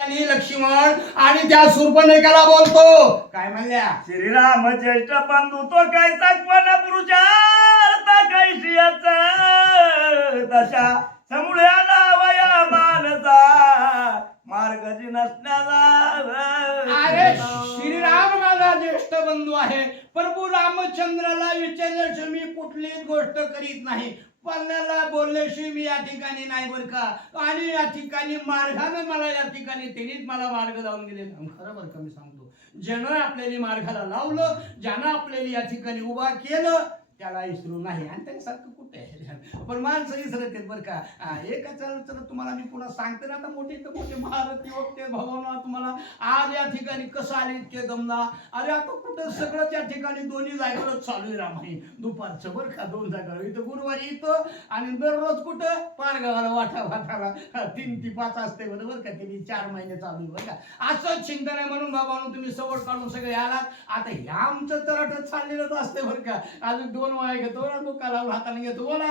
आणि लक्ष्मण आणि त्या शूर्पणखेला बोलतो, काय म्हणल्या? श्रीराम ज्येष्ठ बंधू तो काय साकवाना पुरुषार्थ काय श्रियाचा दशा समुळ्याला वया मानचा मार्गजी नसण्याला. अरे श्रीराम माझा ज्येष्ठ बंधू आहे. प्रभू रामचंद्राला विचारल्याशिवाय मी कुठलीच गोष्ट करीत नाही. पल्ल्याला बोलल्याशिवाय मी या ठिकाणी नाही बर का. आणि या ठिकाणी मार्गाने मला या ठिकाणी त्यांनीच मला मार्ग लावून गेले. खरं बरं का मी सांगतो, ज्यानं आपल्याला मार्गाला लावलं, ज्यानं आपल्याला या ठिकाणी उभा केलं त्याला विसरू नाही. आणि त्याच्यासारखं कुठे आहे? पण माणसं विसरत आहेत बरं का. एकाच तुम्हाला मी पुन्हा सांगते ना, आता मोठे तर मोठे महारथी वक्ते भगवान तुम्हाला आज या ठिकाणी कसं आले इतके दमना. अरे आता कुठं सगळं त्या ठिकाणी दोन्ही जागेवरच चालू आहे रामायण. दुपारचं बरं का 2 जागा इथं गुरुवारी इथं आणि दररोज कुठं पारगावाला वाटा वाटाला 3 ते 5 असते बरोबर का. त्यांनी 4 महिने चालू आहे बरं का. असंच चिंतन आहे म्हणून बाबांनो तुम्ही सवड काढून सगळे आलात. आता ह्या आमचं तरट चाललेलंच असते बरं का. अजून 2 वाया घेतो ना दुकाला हाताने घेतो. बोला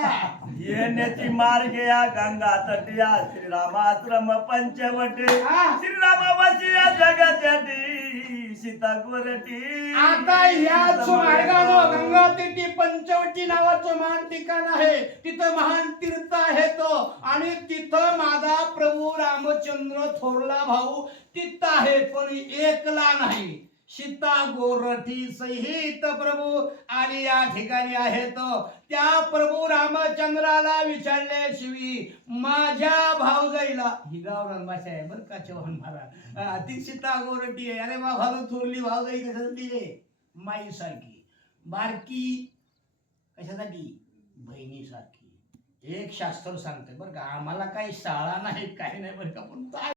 येण्याची मार्ग या गंगा तटिया श्रीरामाश्रम पंचवटी श्रीरामावाची या जगाच्याटी सीता गोरटी. आता याच मार्गानं गंगा तिटी पंचवटी नावाचं महान ठिकाण आहे. तिथं महान तीर्थ आहे तो. आणि तिथं माझा प्रभू रामचंद्र थोरला भाऊ तिथं आहे. पण एकला नाही, सीता गोरठी सहित प्रभू आणि या ठिकाणी आहे तो. त्या प्रभू रामचंद्राला विचारल्याशिवाय माझ्या भाऊजाईला, ही गावरान भाषा आहे बरं का चव्हाण महाराज, ती सीता गोरठी आहे. अरे बाबाला थोरली भाऊजाई कशासाठी आहे? माईसारखी. बारकी कशासाठी? बहिणीसारखी. एक शास्त्र सांगते बरं का. आम्हाला काही शाळा नाही काही नाही बरं का. पण